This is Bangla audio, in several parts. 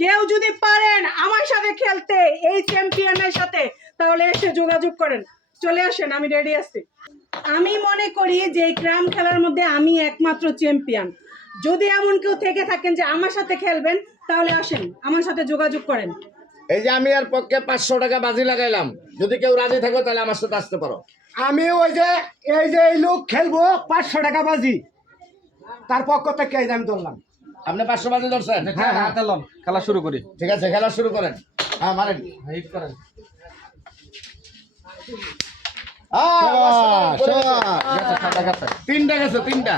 কেউ যদি পারেন আমার সাথে খেলতে এই চ্যাম্পিয়নের সাথে তাহলে এসে যোগাযোগ করেন, চলে আসেন, আমি রেডি আছি। আমি মনে করি যে এই ক্রাম খেলার মধ্যে আমি একমাত্র চ্যাম্পিয়ন। যদি এমন কেউ থেকে থাকেন যে আমার সাথে খেলবেন তাহলে আসেন, আমার সাথে যোগাযোগ করেন। এই যে আমি আর পক্ষে 500 টাকা বাজি লাগাইলাম, যদি কেউ রাজি থাকো তাহলে আমার সাথে আসতে পারো। আমি ওই যে এই লোক খেলবো 500 টাকা বাজি, তার পক্ষ থেকে এই যে আমি ধরলাম। আপনি 500 বাজি ধরছেন? হ্যাঁ, হ্যাঁ। খেলা শুরু করি। ঠিক আছে, খেলা শুরু করেন। হ্যাঁ, মারেন। হিট করেন। তিনটা গেছে, তিনটা।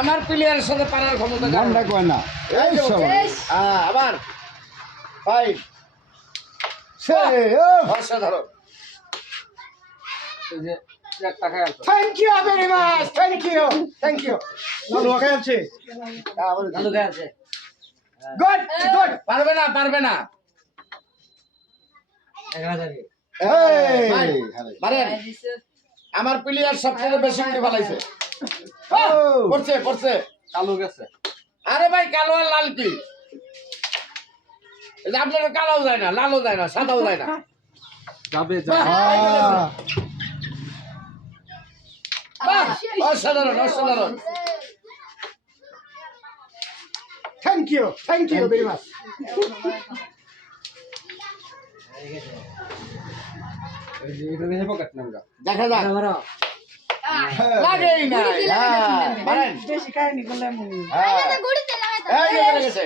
আমার প্লেয়ারের সাথে পারার ক্ষমতা নেই। আবার ফাইভ অসাধারণ। এই যে এক টাকা আছে। Thank you very much, thank you. Lalu okay আছে, চালু হয়ে আছে। Good good. পারবে না, পারবে না। 1000 ভাই, মারেন। আমার প্লেয়ার সবচেয়ে বেশি উঠে ফেলাইছে। পড়ছে পড়ছে। চালু গেছে। আরে ভাই, কালো আর লাল কি? এই যে আপনার কালোও যায় না, লালও যায় না, সাদাও যায় না। যাবে বাহ, অসাধারণ অসাধারণ। Thank you very much. এটা দেখে পকেট নামগা। দেখা যাক। লাগেই না। মারেন। বেশি কাহিনী করলে হ্যাঁ। এই যে বেড়ে গেছে।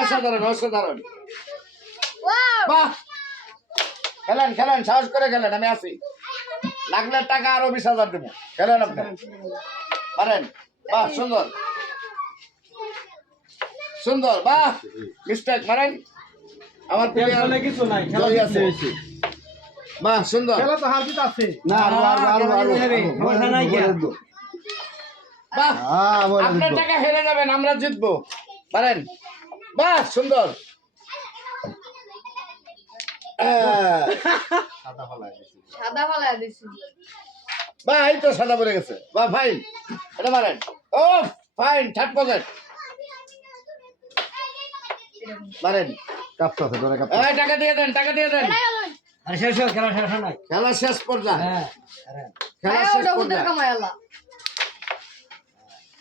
অসাধারণ অসাধারণ। বাহ, খেলেন খেলেন, সাহস করে খেলেন, আমি আছি। লাগলে টাকা আরো 20,000 দেবো। খেলেন আপনি, পারেন। বাহ, সুন্দর সুন্দর। বাহ, মিস্টেক। মারেন। আমার প্লেয়ার কিছু নাই, খেলা জয় আছে। আছে। বাহ, সুন্দর। খেলা তো হার জিত আছে। বাহ, আপনার টাকা হেরে যাবেন, আমরা জিতবো। পারেন। বাহ, সুন্দর। সাদা ফালা দিছি। বাহ, এই তো সাদা পড়ে গেছে। বাহ, ফাইন। এটা মারেন। ও ফাইন, থার্ড পকেট। মারেন। এই, টাকা দিয়ে দেন, টাকা দিয়ে দেন। আরে শেষ খেলা শেষ নাই। খেলা শেষ পর্যায়ে। হ্যাঁ। খেলা আয় শেষ ওটা হুদের পর্যায়ে। কামায়ালা।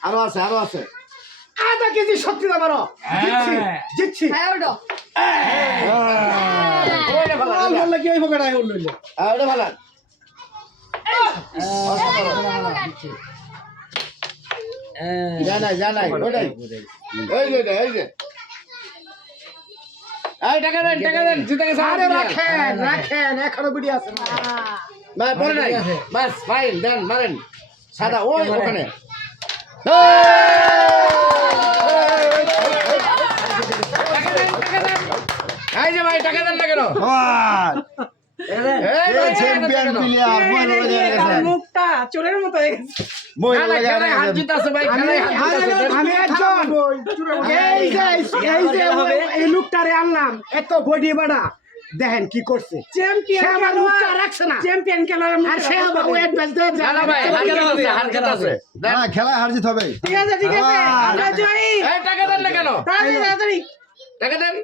আরো আছে, আরো আছে। আধা কেজি শক্তি দাও। জিতছি। আয় ওটা। ওইটা ভালো, লাল বল লাগি এই পকেটাই হল লইলো। ওইটা ভালো। জানাই জানাই, ওইটাই। এই যে, এই যে। এই, টাকা দেন, টাকা দেন। জিতে গেছে। আরে রাখেন এখনো গুড়ি আছে। না, পরে নাই। বাস, ফাইন, দেন, মারেন। সাদা, ওই ওখানে। এই যে ভাই, টাকা দেন না কেন? এই ভাই, চ্যাম্পিয়ন প্লেয়ার। মুখটা চোরের মতো হয়ে গেছে। খেলায় হার জিত আছে ভাই, খেলায় হার জিত আছে। আমি একজন এই লোকটারে আনলাম, এত বডি বাড়া দেখেন কি করছে। চ্যাম্পিয়ন সে আমার মুখটা রাখছে না। চ্যাম্পিয়ন খেলার আর সে বাবু অ্যাডভান্স দেয় না, না ভাই, হার জিত আছে, হার জিত আছে। দেন। খেলায় হার জিত হবে। ঠিক আছে, ঠিক আছে, আমরা জয়ী। এই, টাকা দেন না কেন? তাড়াতাড়ি তাড়াতাড়ি টাকা দেন।